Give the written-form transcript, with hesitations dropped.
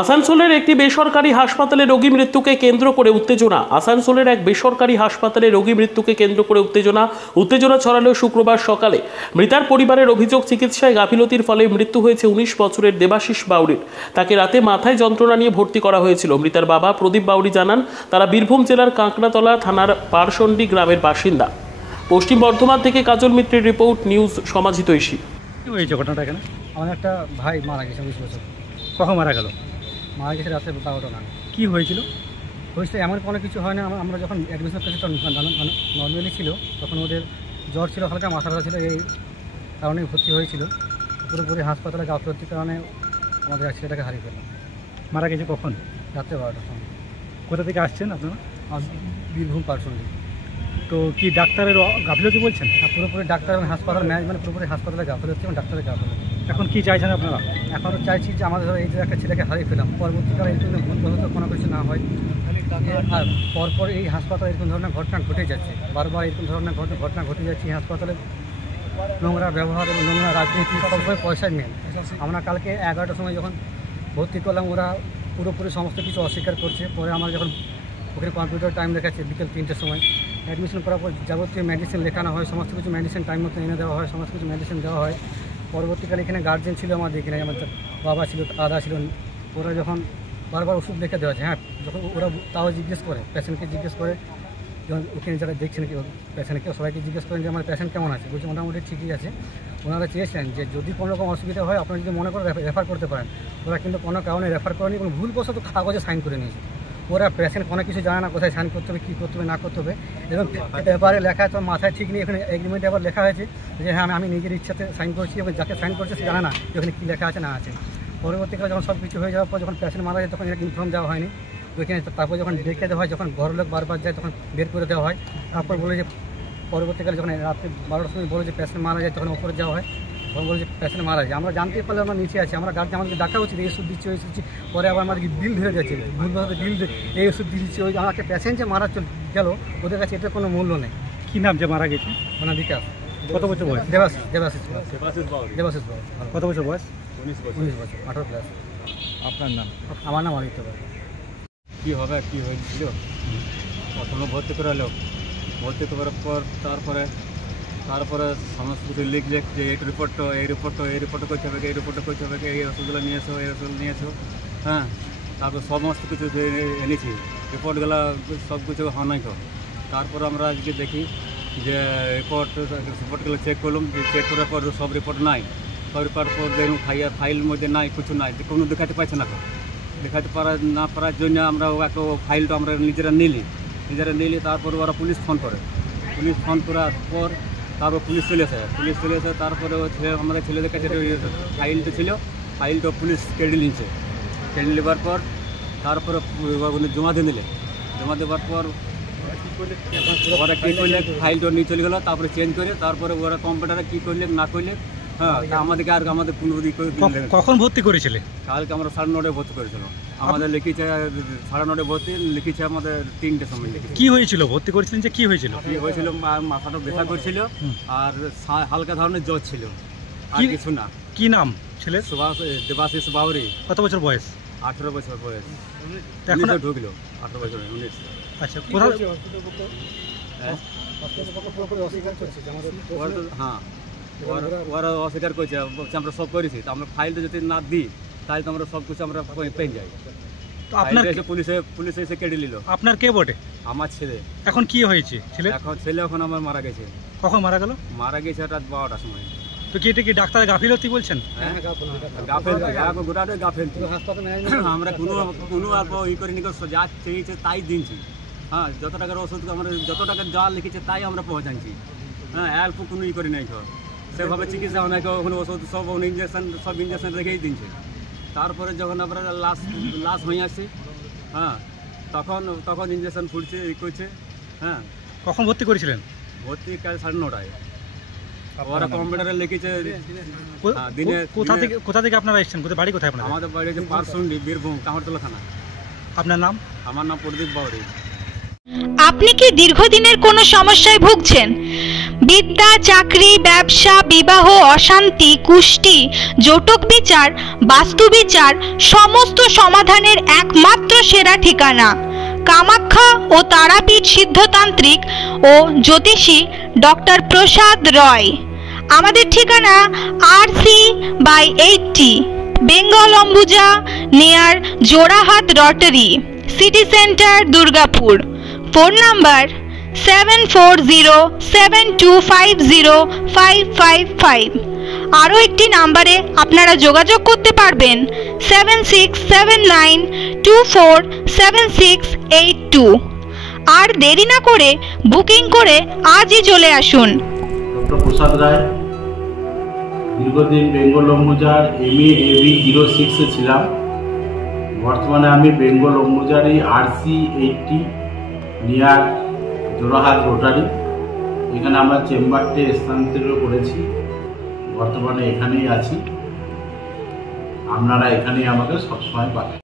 আসানসোলের একটি বেসরকারি হাসপাতালে রোগী মৃত্যুকে কেন্দ্র করে উত্তেজনা। আসানসোলের এক বেসরকারি হাসপাতালে রোগী মৃত্যুকে কেন্দ্র করে উত্তেজনা ছড়ালো শুক্রবার সকালে। মৃতার পরিবারের অভিযোগ, চিকিৎসায় গাফিলতির ফলে মৃত্যু হয়েছে 19 বছরের দেবাশিস বাউরির। তাকে রাতে মাথায় যন্ত্রণা নিয়ে ভর্তি করা হয়েছিল। মৃতার বাবা প্রদীপ বাউরি জানান, তারা বীরভূম জেলার কাঁকড়াতলা থানার পারসন্ডি গ্রামের বাসিন্দা। পশ্চিম বর্ধমান থেকে কাজল মিত্রের রিপোর্ট, নিউজ সমাজিতৈষী। কি হয়েছে ঘটনাটা এখানে? আমার একটা ভাই মারা গেছে 19 বছর। কখন মারা গেল? মারা গেছে রাতে 12টা নাগাদ। কি হয়েছিল? হয়েছে এমন কোনো কিছু হয় না। আমরা যখন অ্যাডমিশন করেছি তখন নর্মালি ছিল, তখন ওদের জ্বর ছিল, হালকা মাথা ব্যথা ছিল, এই কারণে ভর্তি হয়েছিল। পুরোপুরি হাসপাতালে গাফিলতির কারণে আমাদের ছেলেটাকে হারিয়ে ফেললাম। মারা গেছে কখন? রাত্রে 12টার সময়। কোথা থেকে আসছেন আপনারা? বীরভূম পারসন্ডি। তো কি ডাক্তারের গাফিলতি বলছেন? পুরোপুরি ডাক্তার এবং হাসপাতাল ম্যানেজমেন্ট পুরোপুরি হাসপাতালে গাফিলতি এবং ডাক্তারের গাফিলতি। এখন কি চাইছেন আপনারা? এখনও চাইছি যে আমাদের এই যে একটা ছেলেকে হারিয়ে ফেলাম, পরবর্তীকালে এরকম ভুলবশত কোনো কিছু না হয়। আর পরপর এই হাসপাতালে এরকম ধরনের ঘটনা ঘটে যাচ্ছে, বারবার এরকম ধরনের ঘটনা ঘটে যাচ্ছে। এই হাসপাতালে নোংরা ব্যবহার এবং নোংরা রাজনীতি, সবসময় পয়সা মেন। আমরা কালকে 11টার সময় যখন ভর্তি করলাম, ওরা পুরোপুরি সমস্ত কিছু অস্বীকার করছে। পরে আমার যখন ওখানে কম্পিউটার টাইম লেখাচ্ছে বিকেল 3টের সময়, অ্যাডমিশন করার পর যাবতীয় মেডিসিন লেখানো হয়, সমস্ত কিছু মেডিসিন টাইম মতো এনে দেওয়া হয়, সমস্ত কিছু মেডিসিন দেওয়া হয়। পরবর্তীকালে এখানে গার্জেন ছিল আমাদের, এখানে আমার বাবা ছিল, দাদা ছিল। ওরা যখন বারবার ওষুধ লিখে দেওয়া হয়, হ্যাঁ, যখন ওরা তাও জিজ্ঞেস করে, পেশেন্টকে জিজ্ঞেস করে, যখন ওখানে যারা দেখছেন কি পেশেন্টকে, সবাইকে জিজ্ঞেস করেন যে আমার পেশেন্ট কেমন আছে, বলছে মোটামুটি ঠিকই আছে। ওনারা চেয়েছেন যে যদি কোনো রকম অসুবিধা হয় আপনারা যদি মনে করেন রেফার করতে পারেন। ওরা কিন্তু কোনো কারণে রেফার করেনি এবং ভুলবশত কাগজে সাইন করে নিয়েছে। ওরা পেশেন্ট কোনো কিছু জানে না, কোথায় সাইন করতে হবে, কী করতে হবে না করতে হবে। এবং পেপারে লেখা আছে, মাথায় ঠিক নেই। এখানে এগ্রিমেন্টে আবার লেখা হয়েছে যে হ্যাঁ আমি নিজের ইচ্ছাতে সাইন করছি, এবং যাকে সাইন করছে সে জানে না এখানে কী লেখা আছে না আছে। পরবর্তীকালে যখন সব কিছু হয়ে যাওয়ার পর যখন পেশেন্ট মারা যায় তখন এটাকে ইনফর্ম দেওয়া হয়নি ওইখানে। তারপর যখন ডেকে দেওয়া হয়, যখন ঘরলোক বারবার যায় তখন বের করে দেওয়া হয়। তারপর বলে যে পরবর্তীকালে যখন রাত্রে 12টার সময় বলে যে পেশেন্ট মারা যায়, তখন ওপরে যাওয়া হয়, তখন বলে যে পেশেন্ট মারা যায়। আমরা জানতে পারলে আমরা নিচে আছি, আমরা গার্জেন আমাদেরকে ডাকা উচিত, এই ওষুধ দিচ্ছি ওই ওষুধ দিচ্ছি। পরে আবার আমাদেরকে বিল ধরে যাচ্ছে, ভুলভাবে বিল এই ওষুধ দিচ্ছি ওই। আমাকে পেশেন্ট যে মারা গেল ওদের কাছে এটার কোনো মূল্য নেই। কি নাম যে মারা গেছে? ওনার বিকাশ। কত বছর বয়স? দেবাশিস বাবু। কত বছর বয়স? 19 বছর, 18 প্লাস। আপনার নাম? আমার নাম আদিত্য বাবু। কী হবে, কী হয়েছিল, প্রথমে ভর্তি করালো। ভর্তি করার পর তারপরে সমস্ত কিছু লিখলে যে এই রিপোর্ট করতে হবে, এই ওষুধগুলো নিয়েছো, এই ওষুধ নিয়েছো, হ্যাঁ। তারপর সমস্ত কিছু যে এনেছি, রিপোর্টগুলো সব কিছু হয় নাই। তারপরে আমরা আজকে দেখি যে রিপোর্টগুলো চেক করলাম, চেক করার পর সব রিপোর্ট নাই। সব রিপোর্ট পর দেখুন ফাইলের মধ্যে নাই, কিছু নাই, কোনো দেখাতে পারছে না। দেখাতে না পারার জন্য আমরা একটা ফাইলটা আমরা নিজেরা নিলি। তারপরে ওরা পুলিশ ফোন করার পর তারপর পুলিশ চলে আসে। তারপরে আমাদের ছেলেদের কাছে ফাইলটা ছিল, ফাইলটা পুলিশ কেড়ে নিয়েছে। কেড়ে নেবার পর তারপরে জমা দেওয়ার পর ওরা কী করলে ফাইলটা নিয়ে চলে গেলো। তারপরে চেঞ্জ করে তারপরে ওরা কম্পিউটারে কী করলে না করলে, হ্যাঁ, আমাদেরকে আর আমাদের কোনো দিক করে। কখন ভর্তি করেছিলে? কালকে আমরা 9:30 ভর্তি করেছিলাম। আমাদের লিখেছে 9:30 ভর্তি, লিখেছে আমাদের 3টের সময় লিখেছে। কি হয়েছিল ভর্তি করেছিলেন? যে কি হয়েছিল? মাথাটা ব্যথা করছিল আর হালকা ধরনের জ্বর ছিল, আর কিছু না। কি নাম ছেলে? দেবাশিস বাউরি। কত বছর বয়স? 18 বছর বয়স। এখন ঢুকলো 18 বছর 19। আচ্ছা, কোথায়? হ্যাঁ, ওরা অস্বীকার করছে, আমরা সব করেছি। তো আমরা ফাইলটা যদি না দিই তাহলে তো আমরা সব কিছু আমরা পেয়ে যাই। তো আপনার পুলিশ এসে কেটে নিল। আপনার কে বটে? আমার ছেলে। এখন কি হয়েছে ছেলে? এখন আমার মারা গেছে। কখন মারা গেল? মারা গেছে রাত 12টার সময়। তো কি এটা কি ডাক্তার গাফিলতি বলছেন? আমরা কোনো ই করিনি, যা চেয়েছে তাই দিনছি। হ্যাঁ, যত টাকার ওষুধ আমরা যত টাকার যা লিখেছে তাই আমরা পৌঁছাচ্ছি। হ্যাঁ, অল্প কোনো ই করি নাই। সেভাবে চিকিৎসা হয় না, ওখানে ওষুধ সব ইঞ্জেকশন রেখেই দিনছে। তারপরে যখন আমরা লাশ হয়ে আসছি, হ্যাঁ, তখন ইঞ্জেকশন ফুটছে, ই করছে। হ্যাঁ। কখন ভর্তি করেছিলেন? ভর্তি কাল 9:30। ওরা কম্পিউটারে লিখেছে দিনে। কোথা থেকে আপনারা এসেছেন? বাড়ি কোথায় আপনার? আমাদের বাড়ি হচ্ছে পারসন্ডি, বীরভূম কাঁকড়াতলা থানা। আপনার নাম? আমার নাম প্রদীপ বাউরি। আপনি কি দীর্ঘদিনের কোনো সমস্যায় ভুগছেন? বিদ্যা, চাকরি, ব্যবসা, বিবাহ, অশান্তি, কুষ্টি, জটক বিচার, বাস্তু বিচার সমস্ত সমাধানের একমাত্র সেরা ঠিকানা কামাখ্যা ও তারাপীঠ সিদ্ধতান্ত্রিক ও জ্যোতিষী ডক্টর প্রসাদ রয়। আমাদের ঠিকানা RC/80 Bengal Ambuja near Jorhat Rotary, city centre, Durgapur. Phone number 7407250555। আরও একটি নাম্বারে আপনারা যোগাযোগ করতে পারবেন 7679247682। আর দেরি না করে বুকিং করে আজই চলে আসুন। ডক্টর প্রসাদ রায়, দীর্ঘদিন বেঙ্গল অম্বুজার MA/AB 06-এ ছিলাম। বর্তমানে আমি বেঙ্গল অম্বুজারই RC/80 নিয়ার জোড়াহাট রোটারি, এখানে আমার চেম্বারটি স্থানান্তরিত করেছি। বর্তমানে এখানেই আছি, আপনারা এখানেই আমাকে সবসময় পাবেন।